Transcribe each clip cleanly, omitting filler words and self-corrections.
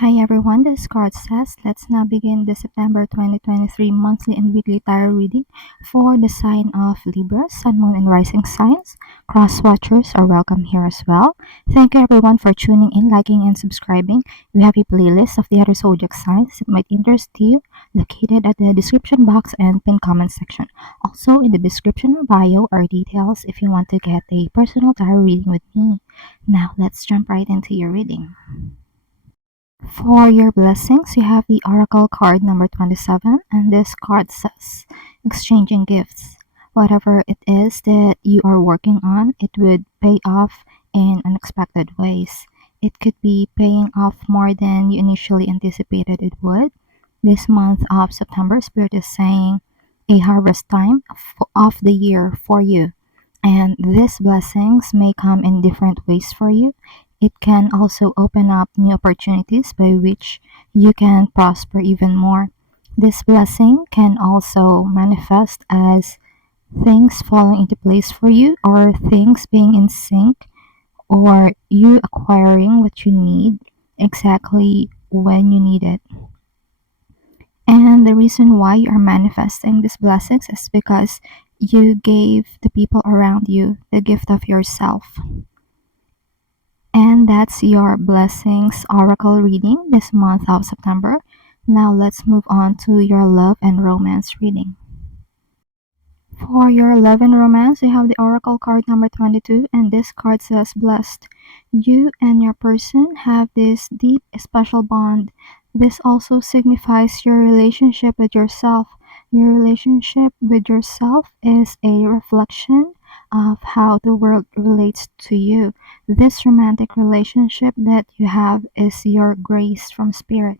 Hi everyone, this card says, let's now begin the September 2023 monthly and weekly tarot reading for the sign of Libra, Sun, Moon, and Rising signs. Cross watchers are welcome here as well. Thank you everyone for tuning in, liking, and subscribing. We have a playlist of the other zodiac signs that might interest you located at the description box and pinned comment section. Also, in the description or bio are details if you want to get a personal tarot reading with me. Now, let's jump right into your reading. For your blessings, you have the Oracle card number 27, and this card says, exchanging gifts. Whatever it is that you are working on, it would pay off in unexpected ways. It could be paying off more than you initially anticipated it would. This month of September, Spirit is saying a harvest time of the year for you. And these blessings may come in different ways for you. It can also open up new opportunities by which you can prosper even more. This blessing can also manifest as things falling into place for you, or things being in sync, or you acquiring what you need exactly when you need it. And the reason why you are manifesting these blessings is because you gave the people around you the gift of yourself. And that's your blessings oracle reading this month of September. Now let's move on to your love and romance reading. For your love and romance, you have the oracle card number 22, and this card says blessed. You and your person have this deep, special bond. This also signifies your relationship with yourself. Your relationship with yourself is a reflection of how the world relates to you. This romantic relationship that you have is your grace from spirit.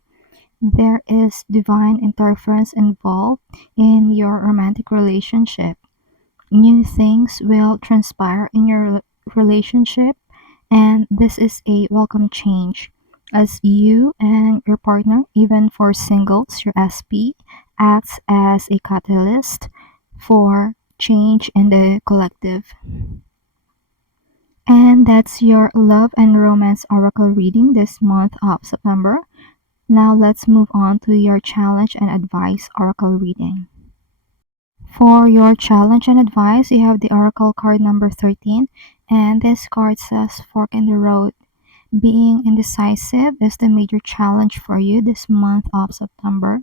There is divine interference involved in your romantic relationship. New things will transpire in your relationship, and this is a welcome change. As you and your partner, even for singles, your SP acts as a catalyst for change in the collective. And that's your love and romance oracle reading this month of September. Now let's move on to your challenge and advice oracle reading. For your challenge and advice, you have the oracle card number 13, and this card says fork in the road. Being indecisive is the major challenge for you this month of September.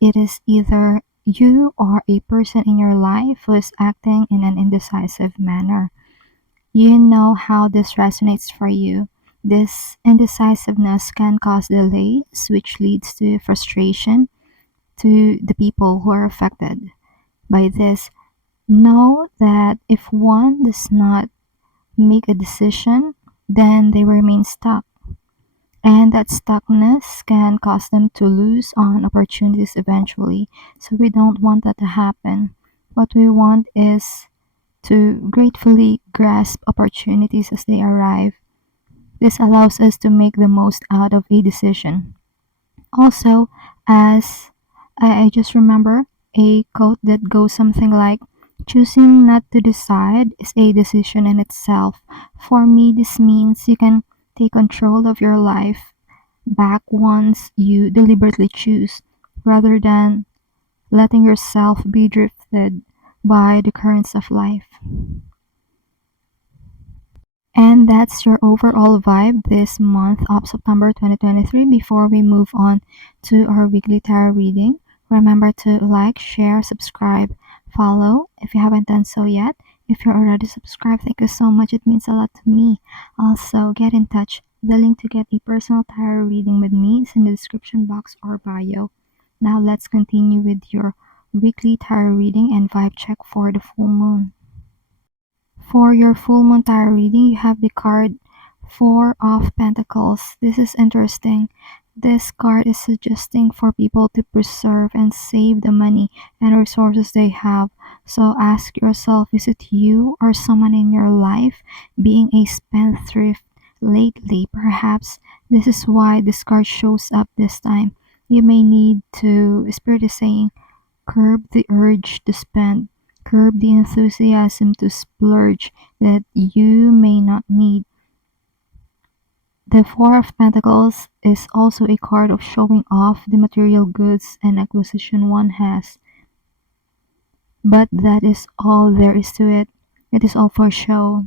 It is either you or a person in your life who is acting in an indecisive manner. You know how this resonates for you. This indecisiveness can cause delays, which leads to frustration to the people who are affected by this. Know that if one does not make a decision, then they remain stuck. And that stuckness can cause them to lose on opportunities eventually. So we don't want that to happen. What we want is to gratefully grasp opportunities as they arrive. This allows us to make the most out of a decision. Also, as I just remember a quote that goes something like, choosing not to decide is a decision in itself. For me, this means you can take control of your life back once you deliberately choose, rather than letting yourself be drifted by the currents of life. And that's your overall vibe this month of September 2023. Before we move on to our weekly tarot reading, remember to like, share, subscribe, follow if you haven't done so yet. If you're already subscribed, thank you so much. It means a lot to me. Also, get in touch. The link to get a personal tarot reading with me is in the description box or bio. Now let's continue with your weekly tarot reading and vibe check for the full moon. For your full moon tarot reading, you have the card Four of Pentacles. This is interesting. This card is suggesting for people to preserve and save the money and resources they have. So ask yourself, is it you or someone in your life being a spendthrift lately? Perhaps this is why this card shows up this time. You may need to, Spirit is saying, curb the urge to spend. Curb the enthusiasm to splurge that you may not need. The Four of Pentacles is also a card of showing off the material goods and acquisition one has. But that is all there is to it. It is all for show.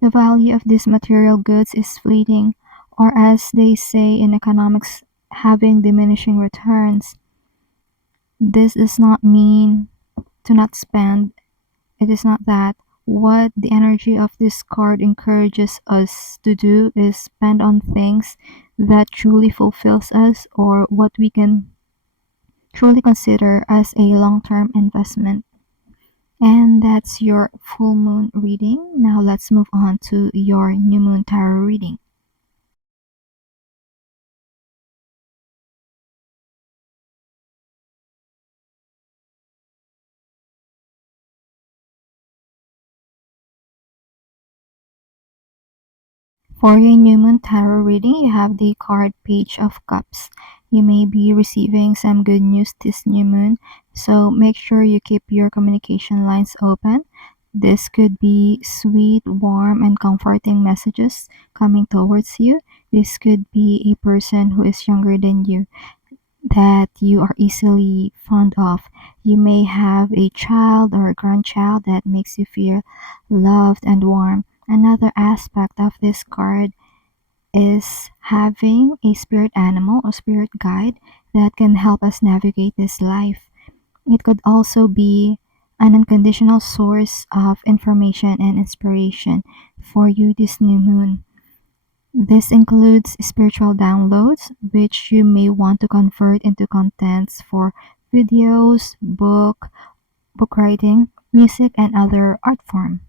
The value of these material goods is fleeting, or as they say in economics, having diminishing returns. This does not mean to not spend. It is not that. What the energy of this card encourages us to do is spend on things that truly fulfills us or what we can truly consider as a long-term investment. And that's your full moon reading. Now let's move on to your new moon tarot reading. For your new moon tarot reading, you have the card Page of Cups. You may be receiving some good news this new moon, so make sure you keep your communication lines open. This could be sweet, warm, and comforting messages coming towards you. This could be a person who is younger than you that you are easily fond of. You may have a child or a grandchild that makes you feel loved and warm. Another aspect of this card is having a spirit animal or spirit guide that can help us navigate this life. It could also be an unconditional source of information and inspiration for you this new moon. This includes spiritual downloads, which you may want to convert into contents for videos, book writing, music, and other art form.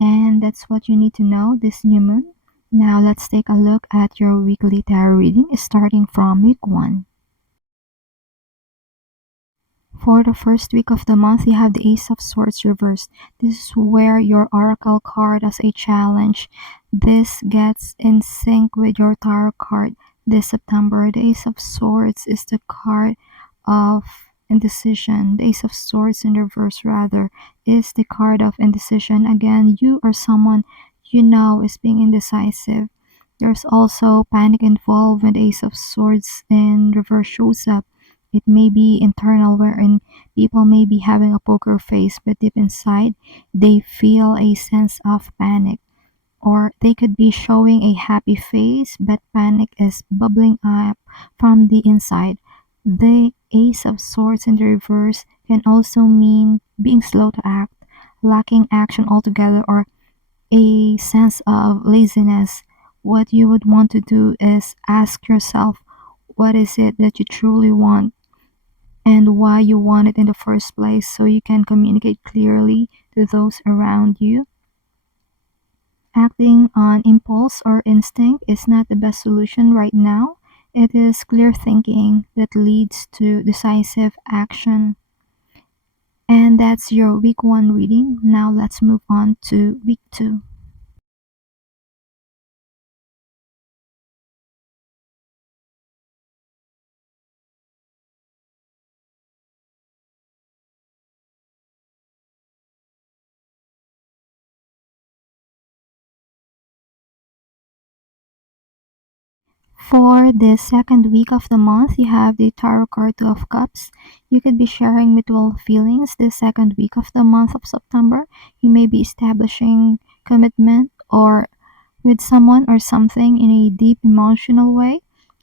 And that's what you need to know this new moon. Now let's take a look at your weekly tarot reading starting from week 1. For the first week of the month, you have the Ace of Swords reversed. This is where your oracle card as a challenge. This gets in sync with your tarot card this September. The Ace of Swords is the card of indecision. The Ace of Swords in reverse, rather, is the card of indecision. Again, you or someone you know is being indecisive. There's also panic involved when the Ace of Swords in reverse shows up. It may be internal, wherein people may be having a poker face, but deep inside, they feel a sense of panic. Or they could be showing a happy face, but panic is bubbling up from the inside. The Ace of Swords in the reverse can also mean being slow to act, lacking action altogether, or a sense of laziness. What you would want to do is ask yourself, what is it that you truly want and why you want it in the first place, so you can communicate clearly to those around you. Acting on impulse or instinct is not the best solution right now. It is clear thinking that leads to decisive action. And that's your week 1 reading. Now let's move on to week 2. For the second week of the month, you have the Tarot card Two of Cups. You could be sharing mutual feelings the second week of the month of September. You may be establishing commitment or with someone or something in a deep emotional way.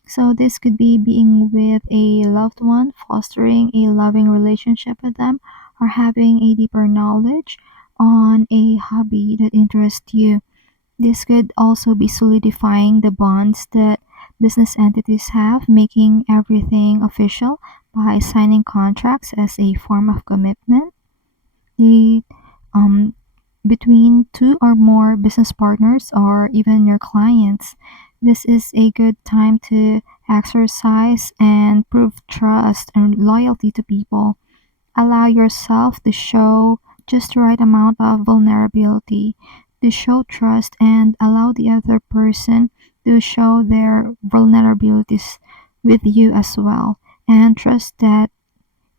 So this could be being with a loved one, fostering a loving relationship with them, or having a deeper knowledge on a hobby that interests you. This could also be solidifying the bonds that business entities have, making everything official by signing contracts as a form of commitment. The um, Between two or more business partners or even your clients, this is a good time to exercise and prove trust and loyalty to people. Allow yourself to show just the right amount of vulnerability, to show trust and allow the other person to show their vulnerabilities with you as well. And trust that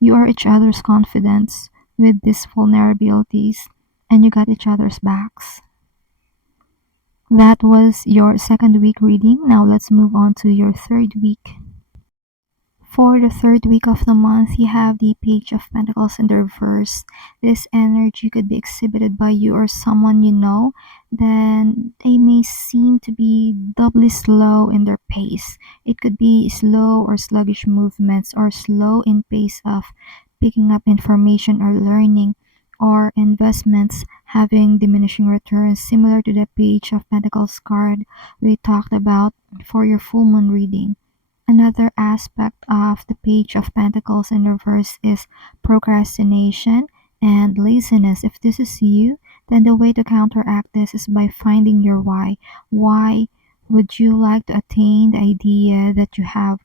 you are each other's confidence with these vulnerabilities and you got each other's backs. That was your second week reading. Now let's move on to your third week. For the third week of the month, you have the Page of Pentacles in the reverse. This energy could be exhibited by you or someone you know. Then they may seem to be doubly slow in their pace. It could be slow or sluggish movements, or slow in pace of picking up information or learning, or investments having diminishing returns, similar to the Page of Pentacles card we talked about for your full moon reading. Another aspect of the Page of Pentacles in reverse is procrastination and laziness. If this is you, then the way to counteract this is by finding your why. Why would you like to attain the idea that you have?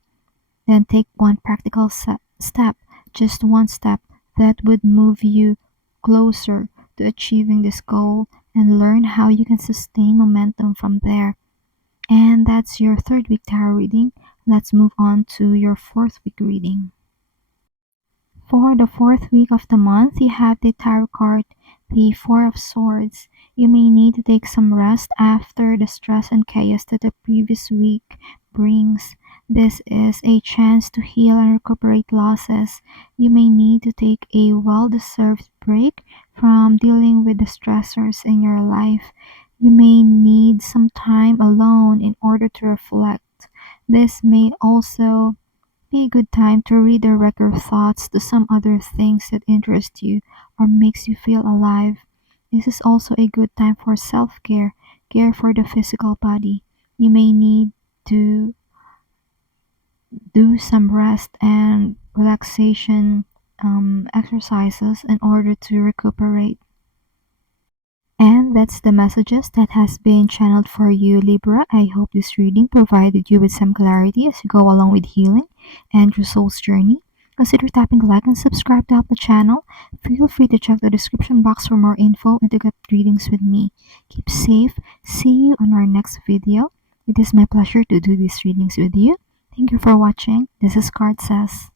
Then take one practical step, just one step that would move you closer to achieving this goal, and learn how you can sustain momentum from there. And that's your third week tarot reading. Let's move on to your fourth week reading. For the fourth week of the month, you have the tarot card, the Four of Swords. You may need to take some rest after the stress and chaos that the previous week brings. This is a chance to heal and recuperate losses. You may need to take a well-deserved break from dealing with the stressors in your life. You may need some time alone in order to reflect. This may also be a good time to redirect your thoughts to some other things that interest you or makes you feel alive. This is also a good time for self-care, care for the physical body. You may need to do some rest and relaxation exercises in order to recuperate. And that's the messages that has been channeled for you, Libra. I hope this reading provided you with some clarity as you go along with healing and your soul's journey. Consider tapping like and subscribe to help the channel. Feel free to check the description box for more info and to get readings with me. Keep safe. See you on our next video. It is my pleasure to do these readings with you. Thank you for watching. This is Card Says.